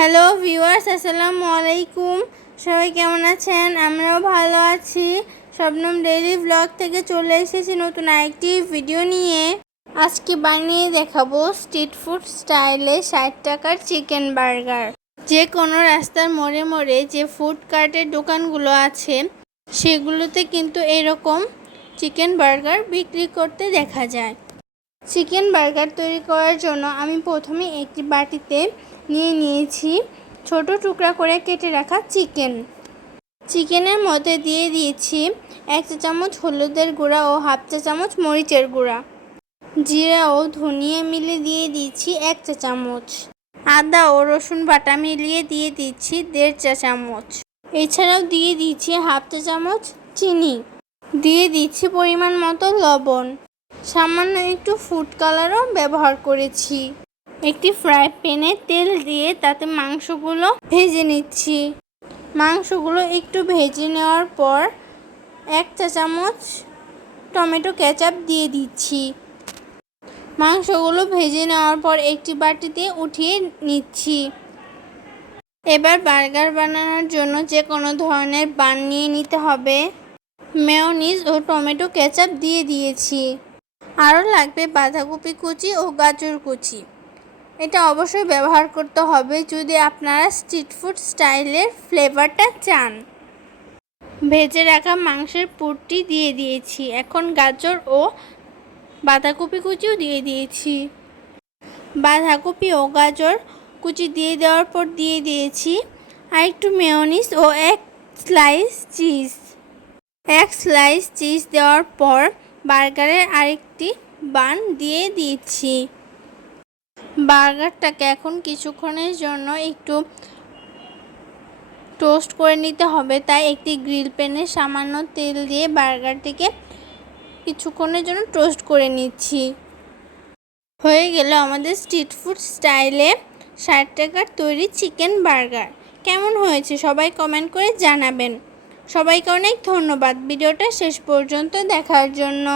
Hello viewers, আসসালামু আলাইকুম। সবাই কেমন আছেন? আমরাও ভালো আছি। শবনম ডেইলি ব্লগ থেকে চলে এসেছি নতুন আরেকটি ভিডিও নিয়ে। আজকে বানিয়ে দেখাবো স্ট্রিট ফুড স্টাইলে 60 টাকার চিকেন বার্গার। যে কোনো রাস্তার মোড়ে মোড়ে যে ফুড কার্টের দোকানগুলো আছে সেগুলোতে কিন্তু এরকম চিকেন বার্গার বিক্রি করতে দেখা যায়। চিকেন বার্গার তৈরি করার জন্য আমি প্রথমে একটি বাটিতে নিয়ে নিয়েছি ছোট টুকরা করে কেটে রাখা চিকেনের মধ্যে দিয়ে দিয়েছি 1 চা চামচ হলুদের গুঁড়া ও হাফ চা চামচ মরিচের গুঁড়া, জিরা ও ধনিয়া মিলে দিয়ে দিচ্ছি 1 চা চামচ, আদা ও রসুন বাটা মিলিয়ে দিয়ে দিচ্ছি 1.5 চা চামচ। এছাড়াও দিয়ে দিচ্ছি হাফ চা চামচ চিনি, দিয়ে দিচ্ছি পরিমাণ মতো লবণ, সামান্য একটু ফুড কালারও ব্যবহার করেছি। একটি ফ্রাই প্যানে তেল দিয়ে তাতে মাংসগুলো ভেজে নিচ্ছি। মাংসগুলো একটু ভেজে নেওয়ার পর 1 চা চামচ টমেটো কেচাপ দিয়ে দিচ্ছি। মাংসগুলো ভেজে নেওয়ার পর একটি বাটিতে উঠিয়ে নিচ্ছি। এবার বার্গার বানানোর জন্য যে কোনো ধরনের বান নিয়ে নিতে হবে। মেয়োনিজ ও টমেটো কেচাপ দিয়ে দিয়েছি। আরও লাগবে বাঁধাকপি কুচি ও গাজর কুচি। এটা অবশ্যই ব্যবহার করতে হবে যদি আপনারা স্ট্রিট ফুড স্টাইলের ফ্লেভারটা চান। ভেজে রাখা মাংসের পুরটি দিয়ে দিয়েছি। এখন গাজর ও বাঁধাকপি কুচিও দিয়ে দিয়েছি। বাঁধাকপি ও গাজর কুচি দিয়ে দেওয়ার পর দিয়ে দিয়েছি আরেকটু মেয়োনিজ ও 1 স্লাইস চিজ দেওয়ার পর বার্গারের আরেকটি বান দিয়ে দিচ্ছি। বার্গারটাকে এখন কিছুক্ষণের জন্য একটু টোস্ট করে নিতে হবে, তাই একটি গ্রিল প্যানে সামান্য তেল দিয়ে বার্গারটিকে কিছুক্ষণের জন্য টোস্ট করে নিচ্ছি। হয়ে গেল আমাদের স্ট্রিট ফুড স্টাইলে 60 টাকার তৈরি চিকেন বার্গার। কেমন হয়েছে সবাই কমেন্ট করে জানাবেন। সবাইকে অনেক ধন্যবাদ ভিডিওটা শেষ পর্যন্ত দেখার জন্য।